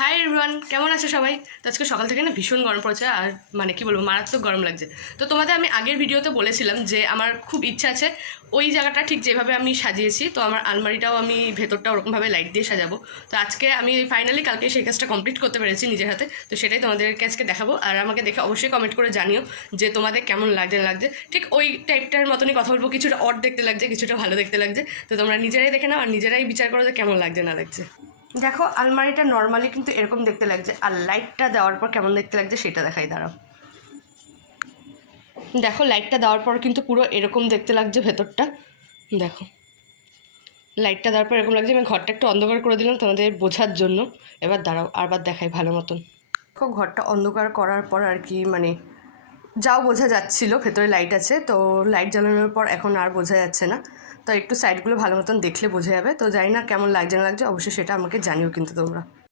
Hi everyone, কেমন আছে সবাই? তো আজকে সকাল থেকে না ভীষণ গরম পড়েছে, আর মানে কি বলবো, মারাত্মক গরম লাগছে। তো তোমাদের আমি আগের ভিডিওতে বলেছিলাম যে আমার খুব ইচ্ছা আছে ওই জায়গাটা ঠিক যেভাবে আমি সাজিয়েছি, তো আমার আলমারিটাও আমি ভেতরটা ওরকমভাবে লাইট দিয়ে সাজাবো। তো আজকে আমি ফাইনালি কালকে সেই কাজটা কমপ্লিট করতে পেরেছি নিজের হাতে। তো সেটাই তোমাদেরকে আজকে দেখাবো, আর আমাকে দেখে অবশ্যই কমেন্ট করে জানিও যে তোমাদের কেমন লাগছে না লাগছে। ঠিক ওই টাইপটার মতনই কথা বলবো, কিছুটা অড দেখতে লাগছে, কিছুটা ভালো দেখতে লাগছে। তো তোমরা নিজেরাই দেখে নাও আর নিজেরাই বিচার করো যে কেমন লাগছে না লাগছে। দেখো, আলমারিটা নর্মালি কিন্তু এরকম দেখতে লাগছে, আর লাইটটা দেওয়ার পর কেমন দেখতে লাগছে সেটা দেখাই, দাঁড়াও। দেখো, লাইটটা দেওয়ার পর কিন্তু পুরো এরকম দেখতে লাগছে ভেতরটা। দেখো, লাইটটা দেওয়ার পর এরকম লাগছে। আমি ঘরটা একটু অন্ধকার করে দিলাম তোমাদের বোঝার জন্য। এবার দাঁড়াও, আরবার দেখাই ভালো মতন। দেখো, ঘরটা অন্ধকার করার পর আর কি মানে যাও বোঝা যাচ্ছিল ভেতরে লাইট আছে, তো লাইট জ্বালানোর পর এখন আর বোঝা যাচ্ছে না। তো একটু সাইডগুলো ভালো মতন দেখলে বোঝা যাবে। তো জানি না কেমন লাগছে না লাগছে, অবশ্যই সেটা আমাকে জানিও কিন্তু তোমরা।